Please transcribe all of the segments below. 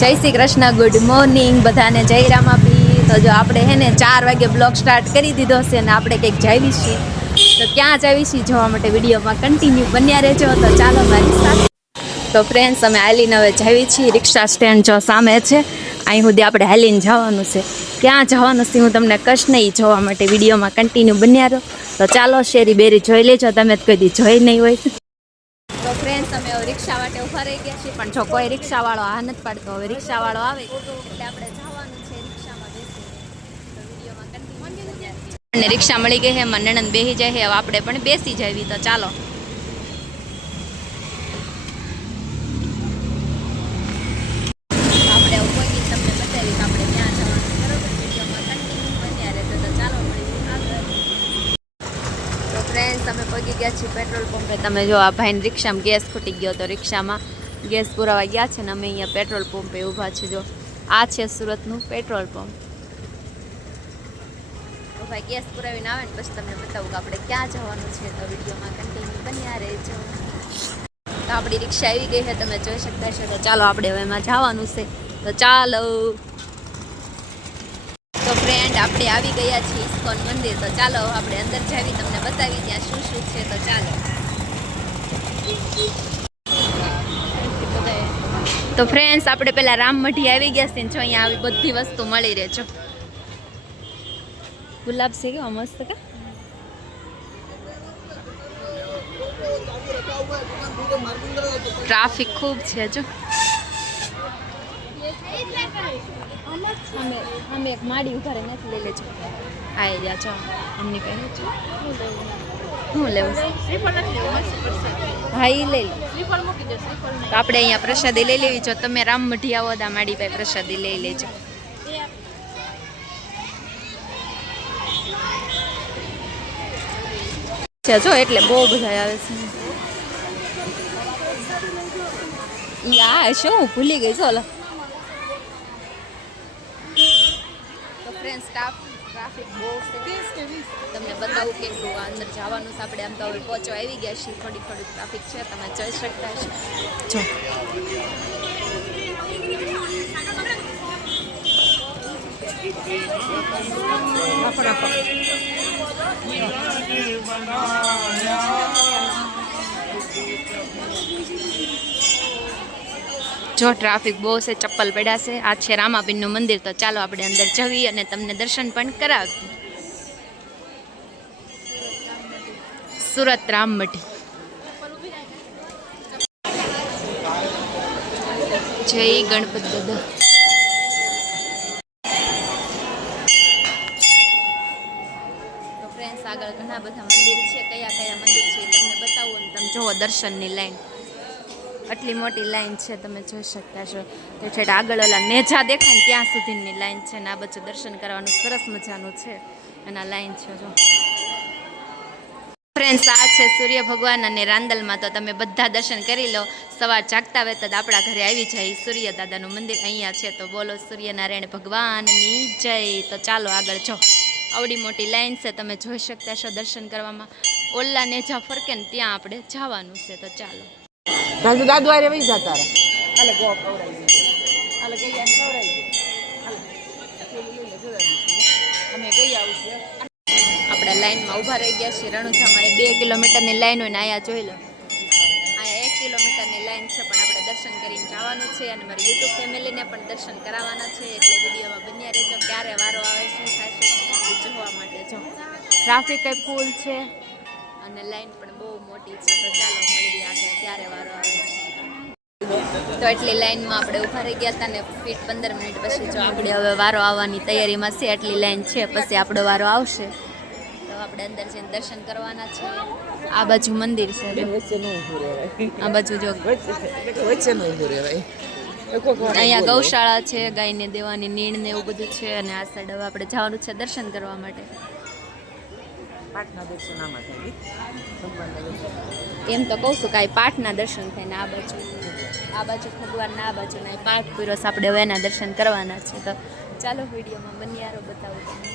જય Shri Krishna, good morning બધાને, જય રામાપી. તો જો આપણે હે ને 4 વાગે બ્લોગ સ્ટાર્ટ કરી દીધો છે ને આપણે કંઈક જાવી છીએ. તો ક્યાં જાવી છીએ જોવા માટે વિડીયોમાં કન્ટિન્યુ બન્યા રહેજો. તો ચાલો મારી સાથે. તો ફ્રેન્ડ્સ, અમે હાલીને હવે જાવી છીએ. રિક્ષા સ્ટેન્ડ જો સામે છે, અહીં સુધી આપણે હાલીને જવાનું છે. ક્યાં જવાનું છે હું તમને કશ નહીં, જોવા માટે વિડીયોમાં કન્ટિન્યુ બન્યા રહો. તો ચાલો શેરી બેરી જોઈ લેજો, તમે તો કદી જોઈ નહીં હોય. તો ફ્રેન્ડ્સ, અમે રિક્ષા માટે ઉભા રહી ગયા છીએ, પણ જો કોઈ રિક્ષાવાળો આ નથી પાડતો. હવે રિક્ષાવાળો આવે એટલે આપણે જવાનું છે રિક્ષામાં બેસી. તો વિડીયોમાં કન્ટિન્યુ. અને રિક્ષા મળી ગઈ છે, એમાં નણંદ બેસી જાય છે. હવે આપણે પણ બેસી જાવી. તો ચાલો. આપણે કોઈ તમને બતાવી તો આપણે ત્યાં જવાનું, બરોબર? વિડીયોમાં કન્ટિન્યુ બન્યા રહેતો. તો ચાલો મળીએ આગળ. તો ફ્રેન્ડ્સ, અમે પહોંચી ગયા છીએ પેટ્રોલ પંપે. તમે જો આ ભાઈને રિક્ષામાં ગેસ ખૂટી ગયો, તો રિક્ષામાં ગેસ પુરાવા ગયા છે ને અમે અહીંયા પેટ્રોલ પંપે ઊભા છે. જો આ છે સુરતનું પેટ્રોલ પંપ. તો ભાઈ ગેસ પુરાવીને આવે ને પછી તમને બતાવું કે આપણે ક્યાં જવાનું છે. તો વિડીયોમાં કન્ટિન્યુ બન્યા રહેજો. તો આપણી રિક્ષા આવી ગઈ છે, તમે જોઈ શકતા છો. તો ચાલો આપણે હવે એમાં જવાનું છે. તો ચાલો. તો ફ્રેન્ડ, આપણે આવી ગયા છીએ ઇસ્કોન મંદિર. તો ચાલો આપણે અંદર જાવી, તમને બતાવી ત્યાં શું શું છે. તો ચાલો. તો ફ્રેન્ડ્સ, આપણે પેલા રામમઢી આવી ગયા છે ને જો અહીંયા આવી બધી વસ્તુ મળી રહે. જો ગુલાબ છે, કેવા મસ્ત કા. ટ્રાફિક ખૂબ છે. જો અમે એક માડી ઉભા નથી લઈ લેજો. આવી જા છો અમની કહે છે શું લેવું? હા, એ લઈ લો. તો આપણે અહીંયા પ્રસાદી લઈ લેવી. જો તમે રામમઢી આવો તો માડી પાસે પ્રસાદી લઈ લેજો. જો એટલે બહુ બધા આવે છે. યા શું ભૂલી ગઈ છો. તો ફ્રેન્ડ્સ, ટ્રાફિક બહુ છે. તમને બતાવું કેટલું અંદર જવાનું છે. આપણે આમ તો હવે પહોંચવા આવી ગયા છીએ. થોડી ટ્રાફિક છે, તમે જોઈ શકતા છો. જો ટ્રાફિક બહુ છે, ચપ્પલ પડ્યા છે. આ છે રામાપીરનું મંદિર. તો ચાલો આપણે અંદર જવી અને તમને દર્શન પણ કરાવી. સુરત રામમઢી. જય ગણપત દાદા. તો ફ્રેન્ડ્સ, આગળ ઘણા બધા મંદિર છે. કયા મંદિર છે તમને બતાવું ને તમે જુઓ દર્શનની લાઈન. આટલી મોટી લાઈન છે, તમે જોઈ શકતા છો. તો છેટ આગળ ઓલા નેજા દેખાય ને ત્યાં સુધીની લાઈન છે ને આ બધું દર્શન કરવાનું સરસ મજાનું છે. અને આ લાઈન છે. જો ફ્રેન્ડ્સ, આ છે સૂર્ય ભગવાન અને રાંદલમાં. તો તમે બધા દર્શન કરી લો. સવાર જાગતા વેતા આપણા ઘરે આવી જાય સૂર્ય દાદાનું મંદિર અહીંયા છે. તો બોલો સૂર્યનારાયણ ભગવાનની જય. તો ચાલો આગળ. જો આવડી મોટી લાઈન છે, તમે જોઈ શકતા છો દર્શન કરવામાં. ઓલા નેજા ફરકે ને ત્યાં આપણે જવાનું છે. તો ચાલો. દાદુ આરે વઈ જતા રહે. હાલે ગો ખવરાઈ દે. હાલે ગઈ આને ખવરાઈ દે. હાલે લઈ લે જોડાઈ. અમે ગઈ આવશે. આપણે લાઈનમાં ઊભા રહી ગયા છીએ. રણુજામાં 2 કિલોમીટરની લાઈન હોય ને અહીંયા જોઈ લો, અહીંયા 1 કિલોમીટરની લાઈન છે. પણ આપણે દર્શન કરીને જવાનું છે અને મારી યુટ્યુબ ફેમિલીને પણ દર્શન કરાવવાના છે. એટલે વિડીયોમાં બન્યા રહેજો. ક્યારે વારો આવે, શું થશે એ જોવા માટે. જો ટ્રાફિક કંઈ ફૂલ છે અને લાઈન પણ બહુ મોટી છે. તો ચાલો મળીએ આગળ ક્યારે વારો આવે. તો એટલી લાઈનમાં આપણે ઊભા રહી ગયા હતા ને 15 મિનિટ પછી જો આપણે હવે વારો આવવાની તૈયારીમાં છે. એટલી લાઈન છે, પછી આપણો વારો આવશે. તો આપણે અંદર જઈને દર્શન કરવાના છે. આ બાજુ મંદિર છે. આ બાજુ જો અહીંયા ગૌશાળા છે, ગાયને દેવાની નીણ ને એવું બધું છે. અને આ સાઈડ હવે આપણે જવાનું છે દર્શન કરવા માટે. એમ તો કહું છું કાંઈ પાઠના દર્શન થાય ને આ બાજુ ભગવાનના આ બાજુ ના પાઠ પૂરો આપણે હવે એના દર્શન કરવાના છે. તો ચાલો વિડીયોમાં બન્યારો બતાવું તમને.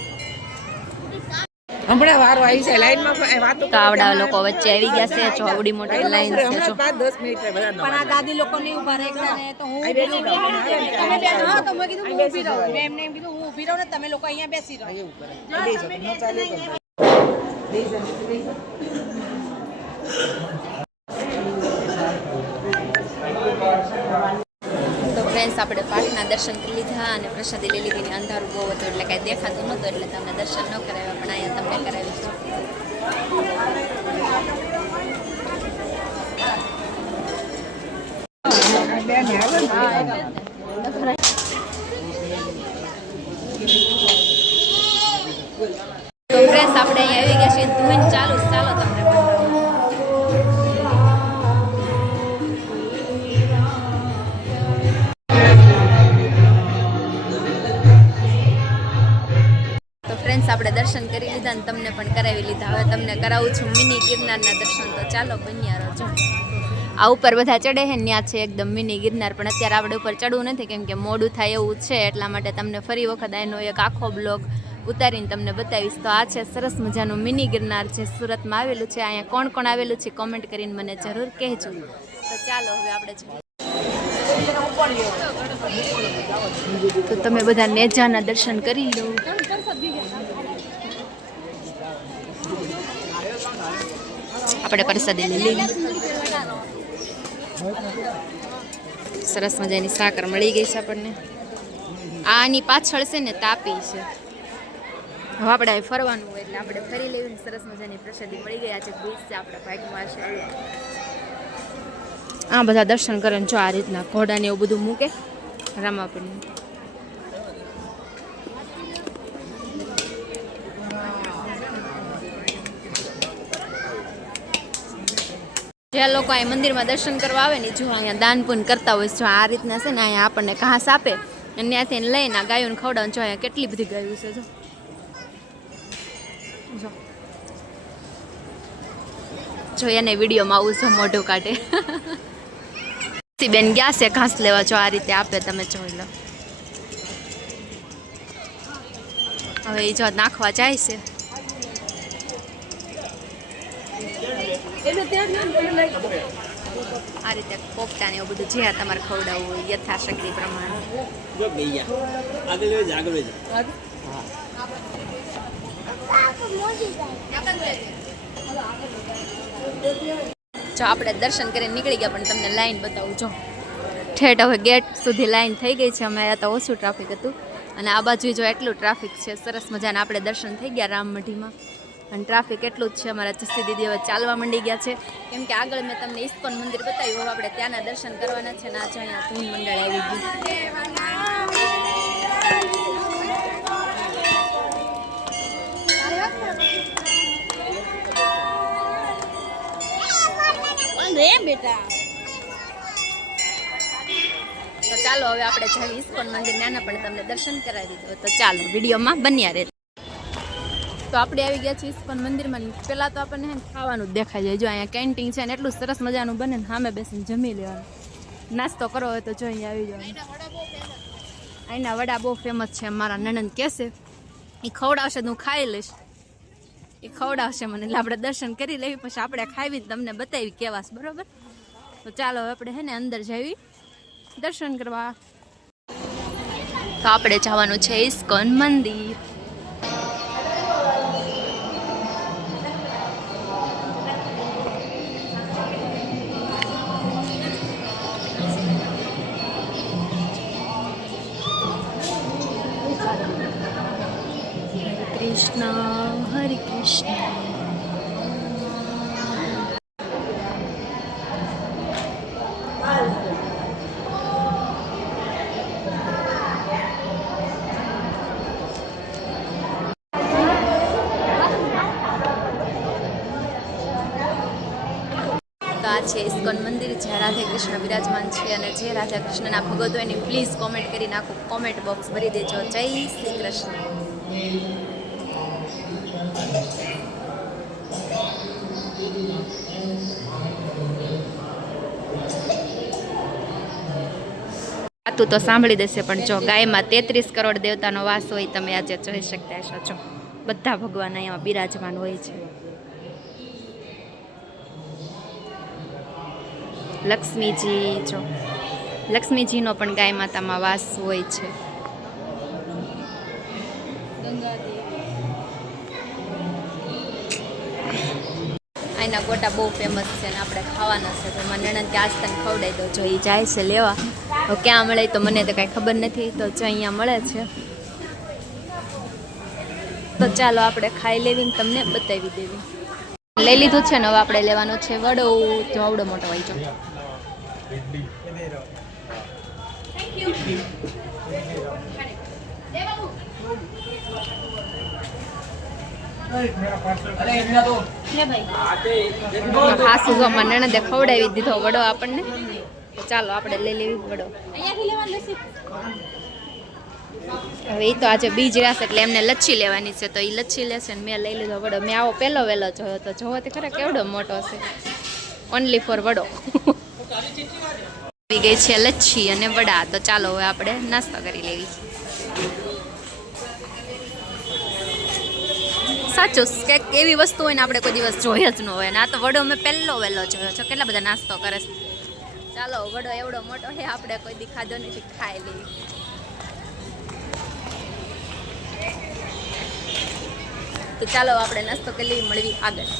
હમણાં વારો આવી છે લાઈનમાં વાતો તો આવડા લોકો વચ્ચે આવી ગયા છે જો આવડી મોટી લાઈન છે જો 5-10 મિનિટ પણ આ દાદી લોકો નહીં ઉભા રહે ને તો હું તમે બે હા તો મેં કીધું હું ઊભી રહું મેં એમને એમ કીધું હું ઊભી રહું ને તમે લોકો અહીંયા બેસી રહો તો ફ્રેન્ડ્સ આપણે પાઠના દર્શન કરી લીધા અને પ્રસાદી લઈ લીધી ને અંધારું બહુ હતું એટલે કાંઈ દેખાતું નહોતું એટલે તમને દર્શન ન કરાવ્યા પણ અહીંયા તમને કરાવીશું. તો ફ્રેન્ડ્સ આપણે અહીંયા આવી ગયા છીએ ધૂન ચાલુ ચાલો તમને ફ્રેન્ડ્સ આપણે દર્શન કરી લીધા અને તમને પણ કરાવી લીધા. હવે તમને કરાવું છું મિની ગિરનારના દર્શન. તો ચાલો બન્યા રહેજો. આ ઉપર બધા ચડે છે ત્યાં છે એકદમ મિની ગિરનાર પણ અત્યારે આપણે ઉપર ચડવું નથી કેમ કે મોડું થાય એવું છે એટલા માટે તમને ફરી વખત એનો એક આખો બ્લોગ ઉતારીને તમને બતાવીશ. તો આ છે સરસ મજાનું મિની ગિરનાર છે સુરતમાં આવેલું છે. અહીંયા કોણ કોણ આવેલું છે કોમેન્ટ કરીને મને જરૂર કહેજો. તો ચાલો હવે આપણે તો તમે બધા નેજાના દર્શન કરી લો. આપણે પ્રસાદી લઈ લઈએ. સરસ મજાની સાકર મળી ગઈ છે આપણને. આની પાછળ છે ને તાપી છે. હવે આપણે ફરવાનું હોય એટલે આપણે ફરી લેવી. સરસ મજાની પ્રસાદી મળી ગયા છે. બીજ છે આપણા ભાગમાં છે. આ બધા દર્શન કરે જો આ રીતના ઘોડાને એવું બધું મૂકે રામાપીરનું. જે લોકો અહીં મંદિરમાં દર્શન કરવા આવે ને જો અહીંયા દાન પુણ્ય કરતા હોય જો આ રીતના છે ને અહીંયા આપણને ઘાસ આપે અને ત્યાંથી લઈને ગાયોને ખવડાવે. જો અહીંયા કેટલી બધી ગાયો છે જો એને વિડીયોમાં આવું છો મોઢું કાઢે. બેન ગયા છે ઘાસ લેવા જો આ રીતે આપે તમે જોઈ લો. હવે એ જો નાખવા જાય છે. આ રીતે પોપટા ને એવું બધું જ્યાં તમારે ખવડાવવું હોય યથાશક્તિ પ્રમાણે. જો આપણે દર્શન કરીને નીકળી ગયા પણ તમને લાઈન બતાવું જો ઠેઠ હવે ગેટ સુધી લાઈન થઈ ગઈ છે. અમારે તો ઓછું ટ્રાફિક હતું અને આ બાજુ જો એટલું ટ્રાફિક છે. સરસ મજાના આપણે દર્શન થઈ ગયા રામમઢીમાં અને ટ્રાફિક એટલું જ છે. અમારા જસ્સી દીદી હવે ચાલવા માંડી ગયા છે કેમ કે આગળ મેં તમને ઇસ્કોન મંદિર બતાવ્યું. હવે આપણે ત્યાંના દર્શન કરવાના છે ને આ જો અહીંયા ધૂન મંડળ આવી ગયું. તો ચાલો હવે આપણે જાવી ઇસ્કોન મંદિર નાના પણ તમને દર્શન કરાવી દો. તો ચાલો વિડીયોમાં બન્યા રહે. તો આપણે આવી ગયા છીએ ઇસ્કોન મંદિરમાં. પહેલાં તો આપણને ખાવાનું જ દેખાઈ જાય. જો અહીંયા કેન્ટીન છે ને એટલું સરસ મજાનું બને ને સામે બેસીને જમી લેવાનું. નાસ્તો કરો હોય તો જો અહીંયા આવી જવાનું. અહીંના વડા બહુ ફેમસ છે. મારા નણંદ કહેશે એ ખવડાવશે તો હું ખાઈ લઈશ. એ ખવડાવશે મને એટલે આપણે દર્શન કરી લેવી પછી આપણે ખાવી તમને બતાવી કેવાસ બરોબર. તો ચાલો આપણે હે ને અંદર જઈએ દર્શન કરવા. તો આપણે જવાનું છે ઇસ્કોન મંદિર. કૃષ્ણ હરે કૃષ્ણ. તો આ છે ઇસ્કોન મંદિર જ્યાં રાધે કૃષ્ણ બિરાજમાન છે અને જે રાધા કૃષ્ણના ભગતો એની પ્લીઝ કોમેન્ટ કરી નાખો. કોમેન્ટ બોક્સ ભરી દેજો. જય શ્રી કૃષ્ણ. વાતું તો સાંભળી દેશે પણ જો ગાયમાં 33 કરોડ દેવતાનો વાસ હોય તમે આજે જોઈ શકતા હશો. જો બધા ભગવાન અહીંયા બિરાજમાન હોય છે. લક્ષ્મીજી જો, લક્ષ્મીજીનો પણ ગાય માતામાં વાસ હોય છે. અહીંના ગોટા બહુ ફેમસ છે ને આપણે ખાવાના છે. તો મને નણંદ કે આજ તને ખવડાવી દો. જો એ જાય છે લેવા. તો ક્યાં મળે તો મને તો કાંઈ ખબર નથી. તો જો અહીંયા મળે છે. તો ચાલો આપણે ખાઈ લેવી ને તમને બતાવી દેવી. લઈ લીધું છે ને હવે આપણે લેવાનો છે વડો. જો આવડો મોટો હોય જો. ખાસ જો મને નણંદે ખવડાવી દીધો વડો આપણને. તો ચાલો આપણે લઈ લેવી વડો. હવે એ તો આજે બીજ રહેશે એટલે એમને લચ્છી લેવાની છે. તો એ લચ્છી લેશે ને મેં લઈ લીધો વડો. મેં આવો પહેલો વહેલો જોયો તો જોવો તે ખરા કેવડો મોટો છે. ઓનલી ફોર વડો. આવી ગઈ છે લચ્છી અને વડા. તો ચાલો હવે આપણે નાસ્તો કરી લેવી. સાચું કે એવી વસ્તુ હોય ને આપણે કોઈ દિવસ જોઈ જ ન હોય ને આ તો વડો મેં પહેલો વહેલો જોયો છે. કેટલા બધા નાસ્તો કરે છે. ચાલો વડો એવડો મોટો છે આપણે કોઈ દી ખાધો નથી, ખાઈ લેવી. તો ચાલો આપણે નાસ્તો કરી લેવી, મળવી આગળ.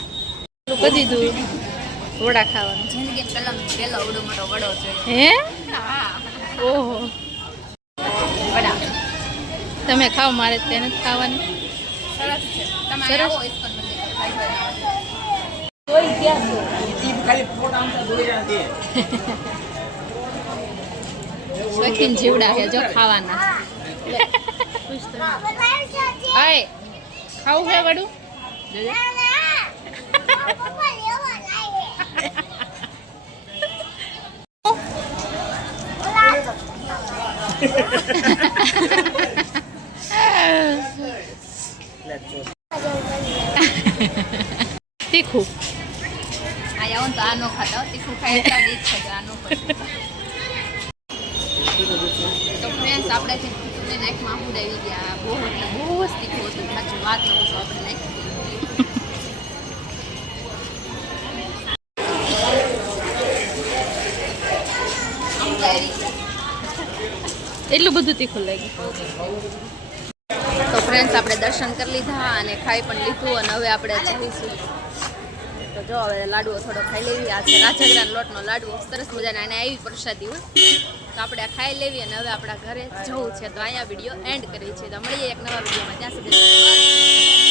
કદી દૂર વડા ખાવાનું જિંદગી પહેલો વડો મોટો વડો છે. હે? હા ઓહો, વડા તમે ખાઓ, મારે તે નથી ખાવાની. સરસ છે. તમે સરસ. આવો ઇસ્કોન મંદિર ખાઈ જાઓ. શોખીન જીવડા છે જો ખાવાના. આય ખાવું છે વડું? તીખું આયા તો આ નો ખાતા હો. તીખું ખાઈ તો જ છે આ નો ખાતા. તો ફ્રેન્ડ્સ આપણે છે ને નાખમાં ઉડાવી ગયા. બહુ એટલે બહુ જ તીખું હતું. સાચું વાત એવું તો આપણે નાખી એટલું બધું તીખું લાગ્યું. તો ફ્રેન્ડ્સ આપણે દર્શન કરી લીધા અને ખાઈ પણ લીધું અને હવે આપણે જઈશું. તો જો હવે લાડવો થોડો ખાઈ લેવી. આ છે રાજગરાનો લોટનો લાડવો, સરસ મજાના. અને આવી પ્રસાદી હોય તો આપણે આ ખાઈ લેવી અને હવે આપણા ઘરે જવું છે. તો અહીંયા વિડીયો એન્ડ કરી છે. તો મળીએ એક નવા વિડીયોમાં. ત્યાં સુધી